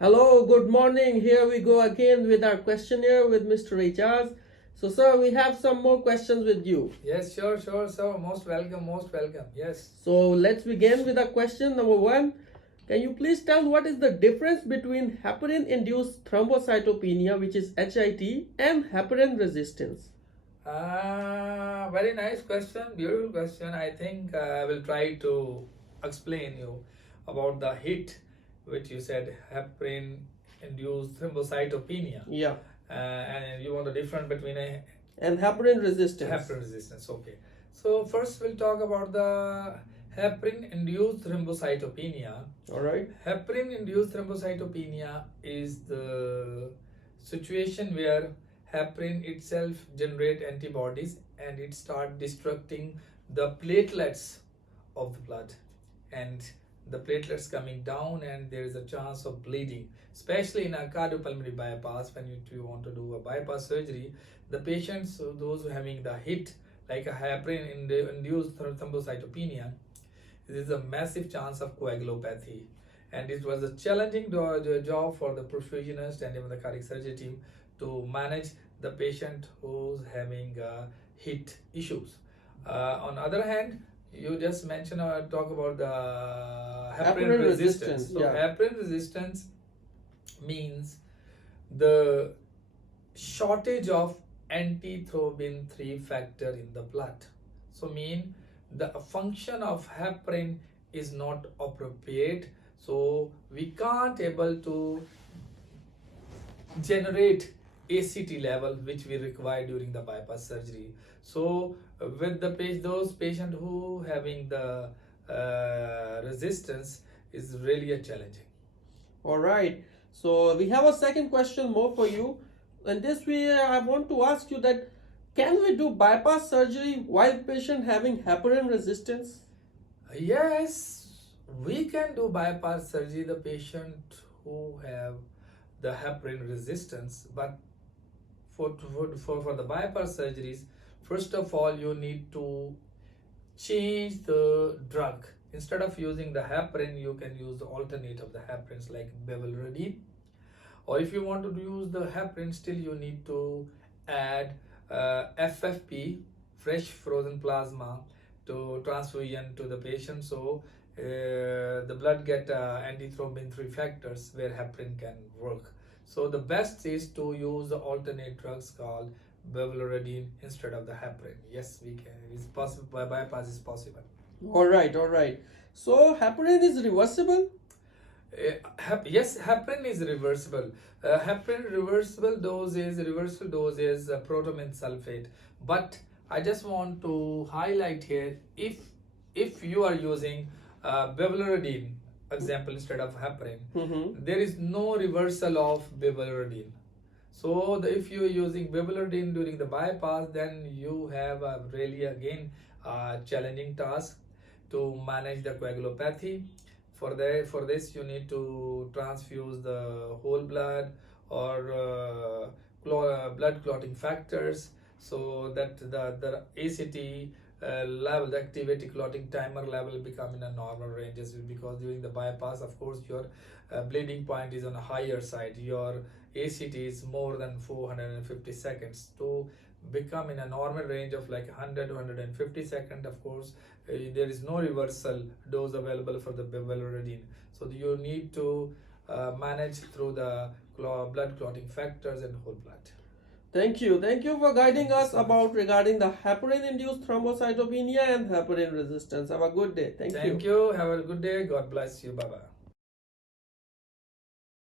Hello, good morning. Here we go again with our questionnaire with Mr. Ejaz. So, sir, we have some more questions with you. Yes, sure, sir. Most welcome, most welcome. Yes. So, let's begin with our question number one. Can you please tell what is the difference between heparin induced thrombocytopenia, which is HIT, and heparin resistance? Very nice question, beautiful question. I think I will try to explain you about the HIT, which you said heparin induced thrombocytopenia. Yeah. And you want the difference between a And heparin resistance. heparin resistance. Okay. So first we'll talk about the heparin induced thrombocytopenia. All right. Heparin induced thrombocytopenia is the situation where heparin itself generate antibodies and it start destructing the platelets of the blood, and the platelets coming down and there is a chance of bleeding, especially in a cardiopulmonary bypass. When you want to do a bypass surgery, the patients, those who having the HIT like a heparin induced thrombocytopenia, there is a massive chance of coagulopathy, and it was a challenging job for the perfusionist and even the cardiac surgery team to manage the patient who's having HIT issues. On the other hand, you just mentioned or talk about the heparin resistance. So yeah. heparin resistance means the shortage of antithrombin 3 factor in the blood. So mean the function of heparin is not appropriate, so we can't able to generate ACT level which we require during the bypass surgery. So with the those patient who having the resistance is really a challenging. All right. So we have a second question more for you. And this way, I want to ask you that can we do bypass surgery while patient having heparin resistance? Yes, we can do bypass surgery the patient who have the heparin resistance, but for the bypass surgeries, first of all you need to change the drug. Instead of using the heparin, you can use the alternate of the heparins like bevelrodine, or if you want to use the heparin, still you need to add FFP, fresh frozen plasma, to transfusion to the patient, so the blood get antithrombin 3 factors where heparin can work. So the best is to use the alternate drugs called bevelrodine instead of the heparin. Yes, we can. It's possible. Bypass is possible. All right, all right. So heparin is reversible? Yes, heparin is reversible. Heparin reversible dose is protamine sulfate. But I just want to highlight here, if you are using bevelrodine example instead of heparin, there is no reversal of bevelrodine. So if you are using bevelrodine during the bypass, then you have a really again challenging task to manage the coagulopathy. For this you need to transfuse the whole blood or blood clotting factors, so that the ACT level, the activity clotting timer level become in a normal ranges, because during the bypass, of course, your bleeding point is on a higher side. Your ACT is more than 450 seconds. To become in a normal range of like 100 to 150 seconds, of course, there is no reversal dose available for the bevelrodine. So you need to manage through the blood clotting factors and whole blood. Thank you. Thank you for guiding us about regarding the heparin-induced thrombocytopenia and heparin resistance. Have a good day. Thank you. Thank you. Have a good day. God bless you. Bye-bye.